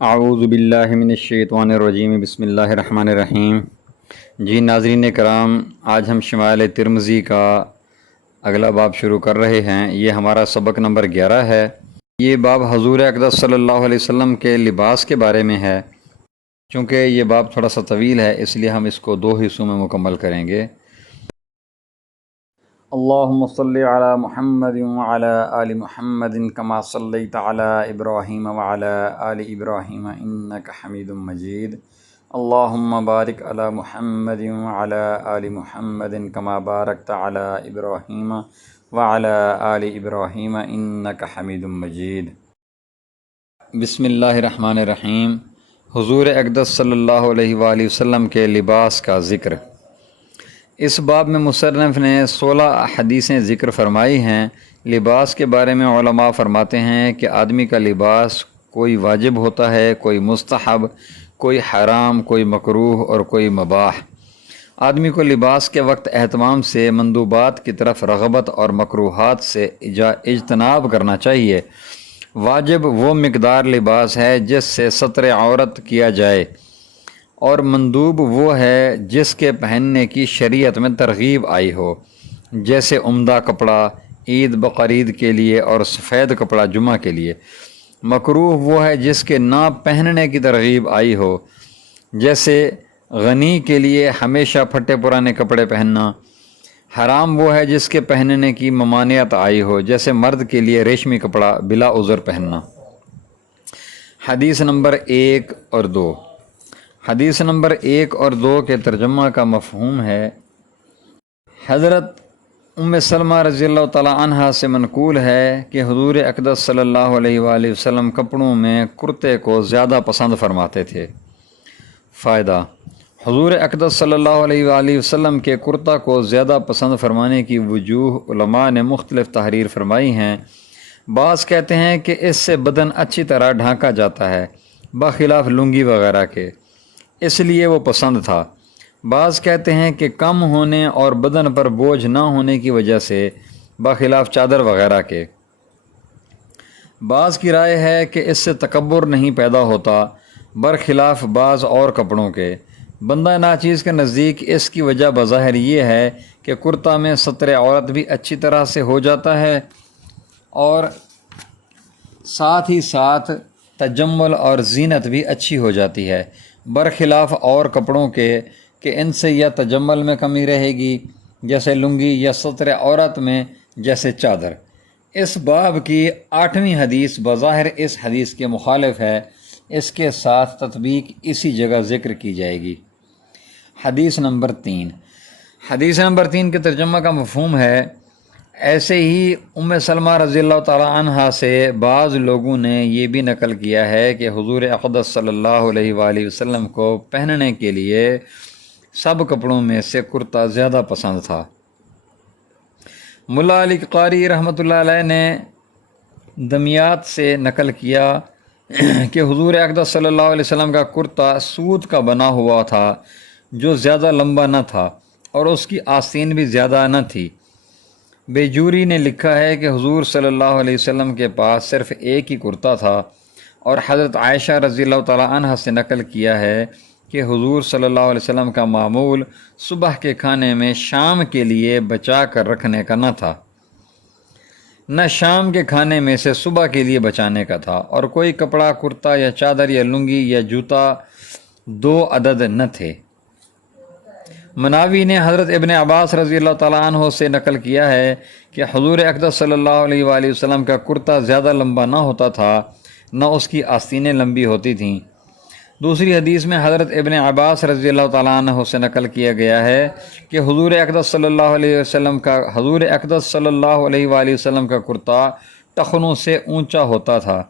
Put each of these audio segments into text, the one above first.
اعوذ باللہ من الشیطان الرجیم، بسم اللہ الرحمن الرحیم۔ جی ناظرین کرام، آج ہم شمائل ترمذی کا اگلا باب شروع کر رہے ہیں۔ یہ ہمارا سبق نمبر 11 ہے۔ یہ باب حضور اقدس صلی اللہ علیہ وسلم کے لباس کے بارے میں ہے۔ چونکہ یہ باب تھوڑا سا طویل ہے، اس لیے ہم اس کو 2 حصوں میں مکمل کریں گے۔ اللہم صلی علی محمد وعلی آل محمد کما صلیت علی ابراہیم وعلی آل ابراہیم انک حمید مجید۔ اللہم بارک علی محمد وعلی آل محمد کما بارکت علی ابراہیم وعلی آل ابراہیم انک حمید مجید۔ بسم اللہ الرحمن الرحیم۔ حضور اقدس صلی اللہ علیہ وآلہ وسلم کے لباس کا ذکر۔ اس باب میں مصنف نے 16 حدیثیں ذکر فرمائی ہیں۔ لباس کے بارے میں علماء فرماتے ہیں کہ آدمی کا لباس کوئی واجب ہوتا ہے، کوئی مستحب، کوئی حرام، کوئی مکروہ اور کوئی مباح۔ آدمی کو لباس کے وقت اہتمام سے مندوبات کی طرف رغبت اور مکروہات سے اجتناب کرنا چاہیے۔ واجب وہ مقدار لباس ہے جس سے ستر عورت کیا جائے، اور مندوب وہ ہے جس کے پہننے کی شریعت میں ترغیب آئی ہو، جیسے عمدہ کپڑا عید بقرعید کے لیے اور سفید کپڑا جمعہ کے لیے۔ مکروہ وہ ہے جس کے نہ پہننے کی ترغیب آئی ہو، جیسے غنی کے لیے ہمیشہ پھٹے پرانے کپڑے پہننا۔ حرام وہ ہے جس کے پہننے کی ممانعت آئی ہو، جیسے مرد کے لیے ریشمی کپڑا بلا عذر پہننا۔ حدیث نمبر 1 اور 2۔ حدیث نمبر 1 اور 2 کے ترجمہ کا مفہوم ہے، حضرت ام سلمہ رضی اللہ تعالی عنہ سے منقول ہے کہ حضور اقدس صلی اللہ علیہ وآلہ وسلم کپڑوں میں کرتے کو زیادہ پسند فرماتے تھے۔ فائدہ: حضور اقدس صلی اللہ علیہ وآلہ وسلم کے کرتا کو زیادہ پسند فرمانے کی وجوہ علماء نے مختلف تحریر فرمائی ہیں۔ بعض کہتے ہیں کہ اس سے بدن اچھی طرح ڈھانکا جاتا ہے، بخلاف لنگی وغیرہ کے، اس لیے وہ پسند تھا۔ بعض کہتے ہیں کہ کم ہونے اور بدن پر بوجھ نہ ہونے کی وجہ سے، بخلاف چادر وغیرہ کے۔ بعض کی رائے ہے کہ اس سے تکبر نہیں پیدا ہوتا، برخلاف بعض اور کپڑوں کے۔ بندہ ناچیز کے نزدیک اس کی وجہ بظاہر یہ ہے کہ کرتا میں ستر عورت بھی اچھی طرح سے ہو جاتا ہے، اور ساتھ ہی ساتھ تجمل اور زینت بھی اچھی ہو جاتی ہے، برخلاف اور کپڑوں کے کہ ان سے یا تجمل میں کمی رہے گی جیسے لنگی، یا ستر عورت میں جیسے چادر۔ اس باب کی 8ویں حدیث بظاہر اس حدیث کے مخالف ہے، اس کے ساتھ تطبیق اسی جگہ ذکر کی جائے گی۔ حدیث نمبر 3۔ حدیث نمبر 3 کے ترجمہ کا مفہوم ہے، ایسے ہی ام سلمہ رضی اللہ تعالی عنہ سے بعض لوگوں نے یہ بھی نقل کیا ہے کہ حضور اقدس صلی اللہ علیہ وآلہ وسلم کو پہننے کے لیے سب کپڑوں میں سے کرتا زیادہ پسند تھا۔ ملا علی قاری رحمۃ اللہ علیہ نے دمیات سے نقل کیا کہ حضور اقدس صلی اللہ علیہ وسلم کا کرتا سوت کا بنا ہوا تھا، جو زیادہ لمبا نہ تھا اور اس کی آستین بھی زیادہ نہ تھی۔ بیجوری نے لکھا ہے کہ حضور صلی اللہ علیہ وسلم کے پاس صرف ایک ہی کرتا تھا، اور حضرت عائشہ رضی اللہ تعالی عنہ سے نقل کیا ہے کہ حضور صلی اللہ علیہ وسلم کا معمول صبح کے کھانے میں شام کے لیے بچا کر رکھنے کا نہ تھا، نہ شام کے کھانے میں سے صبح کے لیے بچانے کا تھا، اور کوئی کپڑا، کرتا یا چادر یا لنگی یا جوتا 2 عدد نہ تھے۔ مناوی نے حضرت ابن عباس رضی اللہ تعالیٰ عنہ سے نقل کیا ہے کہ حضور اقدس صلی اللہ علیہ وآلہ وسلم کا کرتا زیادہ لمبا نہ ہوتا تھا، نہ اس کی آستینیں لمبی ہوتی تھیں۔ دوسری حدیث میں حضرت ابن عباس رضی اللہ تعالیٰ عنہ سے نقل کیا گیا ہے کہ حضور اقدس صلی اللہ علیہ وآلہ وسلم کا کرتا ٹخنوں سے اونچا ہوتا تھا۔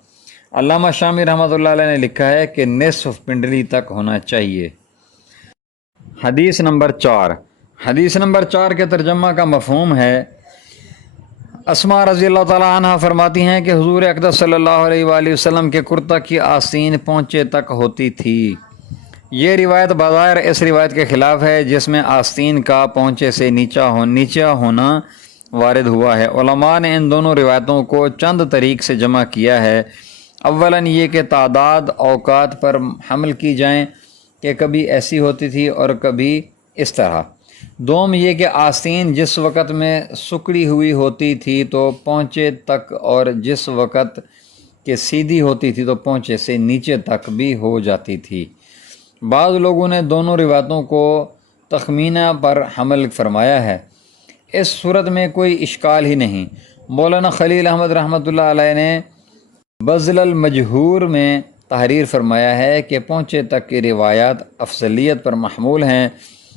علامہ شامی رحمۃ اللہ علیہ نے لکھا ہے کہ نصف پنڈلی تک ہونا چاہیے۔ حدیث نمبر 4۔ حدیث نمبر 4 کے ترجمہ کا مفہوم ہے، اسماء رضی اللہ تعالیٰ عنہ فرماتی ہیں کہ حضور اقدس صلی اللہ علیہ وآلہ وسلم کے کرتا کی آستین پونچے تک ہوتی تھی۔ یہ روایت بظاہر اس روایت کے خلاف ہے جس میں آستین کا پونچے سے نیچا ہونا وارد ہوا ہے۔ علماء نے ان دونوں روایتوں کو چند طریق سے جمع کیا ہے، اولاً یہ کہ تعداد اوقات پر حمل کی جائیں کہ کبھی ایسی ہوتی تھی اور کبھی اس طرح۔ دوم یہ کہ آستین جس وقت میں سکڑی ہوئی ہوتی تھی تو پونچے تک، اور جس وقت کہ سیدھی ہوتی تھی تو پونچے سے نیچے تک بھی ہو جاتی تھی۔ بعض لوگوں نے دونوں روایتوں کو تخمینہ پر حمل فرمایا ہے۔ اس صورت میں کوئی اشکال ہی نہیں۔ مولانا خلیل احمد رحمۃ اللہ علیہ نے بذل المجہور میں تحریر فرمایا ہے کہ پونچے تک کی روایات افضلیت پر محمول ہیں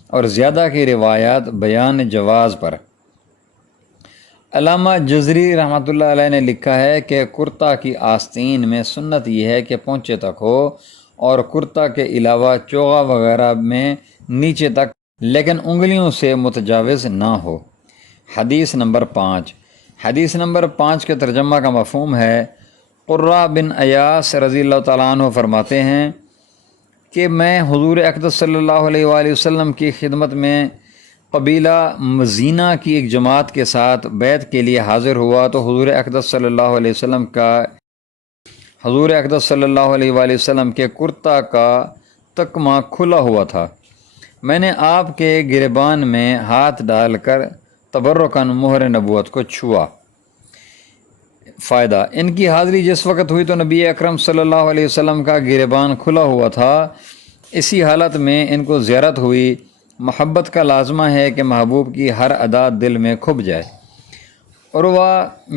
اور زیادہ کی روایات بیان جواز پر۔ علامہ جزری رحمۃ اللہ علیہ نے لکھا ہے کہ کرتا کی آستین میں سنت یہ ہے کہ پونچے تک ہو اور کرتا کے علاوہ چوغا وغیرہ میں نیچے تک، لیکن انگلیوں سے متجاوز نہ ہو۔ حدیث نمبر 5۔ حدیث نمبر 5 کے ترجمہ کا مفہوم ہے، قرہ بن ایاس رضی اللہ تعالیٰ عنہ فرماتے ہیں کہ میں حضور اقدس صلی اللہ علیہ وآلہ وسلم کی خدمت میں قبیلہ مزینہ کی ایک جماعت کے ساتھ بیعت کے لیے حاضر ہوا تو حضور اقدس صلی اللہ علیہ وسلم کے کرتا کا تکمہ کھلا ہوا تھا۔ میں نے آپ کے گریبان میں ہاتھ ڈال کر تبرکاً مہر نبوت کو چھوا۔ فائدہ: ان کی حاضری جس وقت ہوئی تو نبی اکرم صلی اللہ علیہ وسلم کا گریبان کھلا ہوا تھا۔ اسی حالت میں ان کو زیارت ہوئی۔ محبت کا لازمہ ہے کہ محبوب کی ہر ادا دل میں کھپ جائے۔ عروہ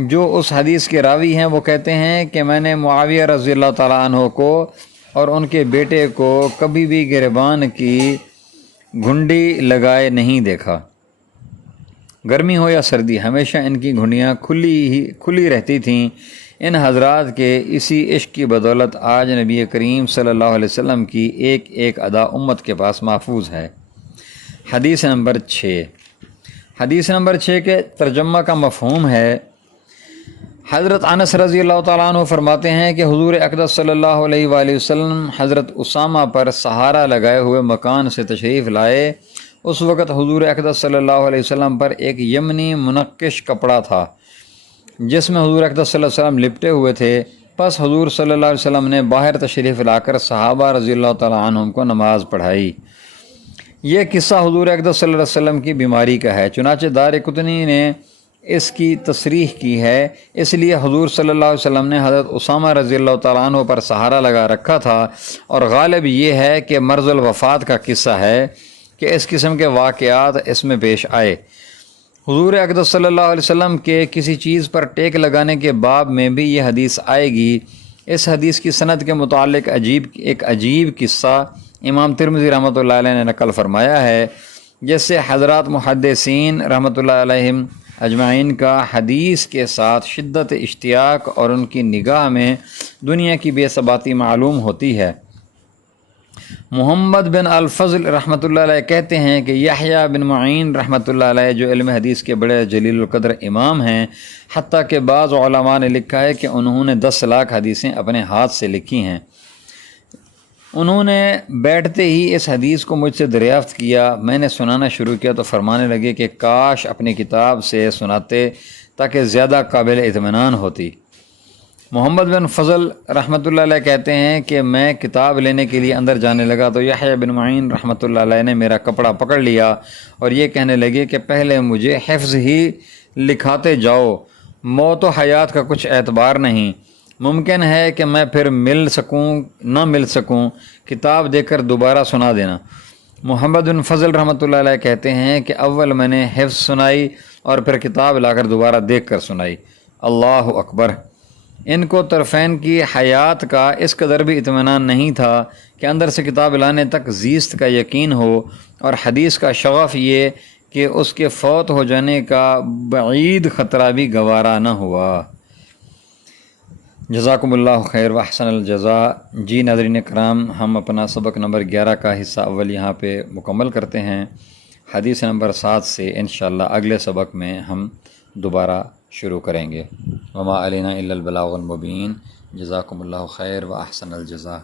جو اس حدیث کے راوی ہیں وہ کہتے ہیں کہ میں نے معاویہ رضی اللہ تعالیٰ عنہ کو اور ان کے بیٹے کو کبھی بھی گریبان کی گھنڈی لگائے نہیں دیکھا۔ گرمی ہو یا سردی ہمیشہ ان کی گھنڈیاں کھلی رہتی تھیں۔ ان حضرات کے اسی عشق کی بدولت آج نبی کریم صلی اللہ علیہ وسلم کی ایک ایک ادا امت کے پاس محفوظ ہے۔ حدیث نمبر 6۔ حدیث نمبر 6 کے ترجمہ کا مفہوم ہے، حضرت انس رضی اللہ تعالیٰ عنہ فرماتے ہیں کہ حضور اقدس صلی اللہ علیہ وآلہ وسلم حضرت اسامہ پر سہارا لگائے ہوئے مکان سے تشریف لائے۔ اس وقت حضور اقدس صلی اللہ علیہ وسلم پر ایک یمنی منقش کپڑا تھا جس میں حضور اقدس صلی اللہ علیہ وسلم لپٹے ہوئے تھے۔ پس حضور صلی اللہ علیہ وسلم نے باہر تشریف لا کر صحابہ رضی اللہ تعالیٰ عنہم کو نماز پڑھائی۔ یہ قصہ حضور اقدس صلی اللہ علیہ وسلم کی بیماری کا ہے، چنانچہ دارقطنی نے اس کی تصریح کی ہے۔ اس لیے حضور صلی اللہ علیہ وسلم نے حضرت اسامہ رضی اللہ تعالیٰ عنہ پر سہارا لگا رکھا تھا، اور غالب یہ ہے کہ مرض الوفات کا قصہ ہے کہ اس قسم کے واقعات اس میں پیش آئے۔ حضور اقدس صلی اللہ علیہ وسلم کے کسی چیز پر ٹیک لگانے کے باب میں بھی یہ حدیث آئے گی۔ اس حدیث کی سند کے متعلق ایک عجیب قصہ امام ترمذی رحمۃ اللہ علیہ نے نقل فرمایا ہے، جس سے حضرات محدثین رحمۃ اللہ علیہم اجمعین کا حدیث کے ساتھ شدت اشتیاق اور ان کی نگاہ میں دنیا کی بے ثباتی معلوم ہوتی ہے۔ محمد بن الفضل رحمۃ اللہ علیہ کہتے ہیں کہ یحییٰ بن معین رحمۃ اللہ علیہ جو علم حدیث کے بڑے جلیل القدر امام ہیں، حتیٰ کہ بعض علماء نے لکھا ہے کہ انہوں نے 10 لاکھ حدیثیں اپنے ہاتھ سے لکھی ہیں۔ انہوں نے بیٹھتے ہی اس حدیث کو مجھ سے دریافت کیا۔ میں نے سنانا شروع کیا تو فرمانے لگے کہ کاش اپنی کتاب سے سناتے تاکہ زیادہ قابل اطمینان ہوتی۔ محمد بن فضل رحمۃ اللہ علیہ کہتے ہیں کہ میں کتاب لینے کے لیے اندر جانے لگا تو یحییٰ بن معین رحمۃ اللہ علیہ نے میرا کپڑا پکڑ لیا اور یہ کہنے لگے کہ پہلے مجھے حفظ ہی لکھاتے جاؤ، موت و حیات کا کچھ اعتبار نہیں، ممکن ہے کہ میں پھر نہ مل سکوں، کتاب دے کر دوبارہ سنا دینا۔ محمد بن فضل رحمۃ اللہ علیہ کہتے ہیں کہ اول میں نے حفظ سنائی اور پھر کتاب لا کر دوبارہ دیکھ کر سنائی۔ اللہ اکبر! ان کو طرفین کی حیات کا اس قدر بھی اطمینان نہیں تھا کہ اندر سے کتاب لانے تک زیست کا یقین ہو، اور حدیث کا شغف یہ کہ اس کے فوت ہو جانے کا بعید خطرہ بھی گوارا نہ ہوا۔ جزاکم اللہ خیر و احسن الجزاء۔ جی ناظرین کرام، ہم اپنا سبق نمبر 11 کا حصہ اول یہاں پہ مکمل کرتے ہیں۔ حدیث نمبر 7 سے انشاءاللہ اگلے سبق میں ہم دوبارہ شروع کریں گے۔ وما علینا الا البلاغ المبین۔ جزاکم اللہ خیر و احسن الجزاء۔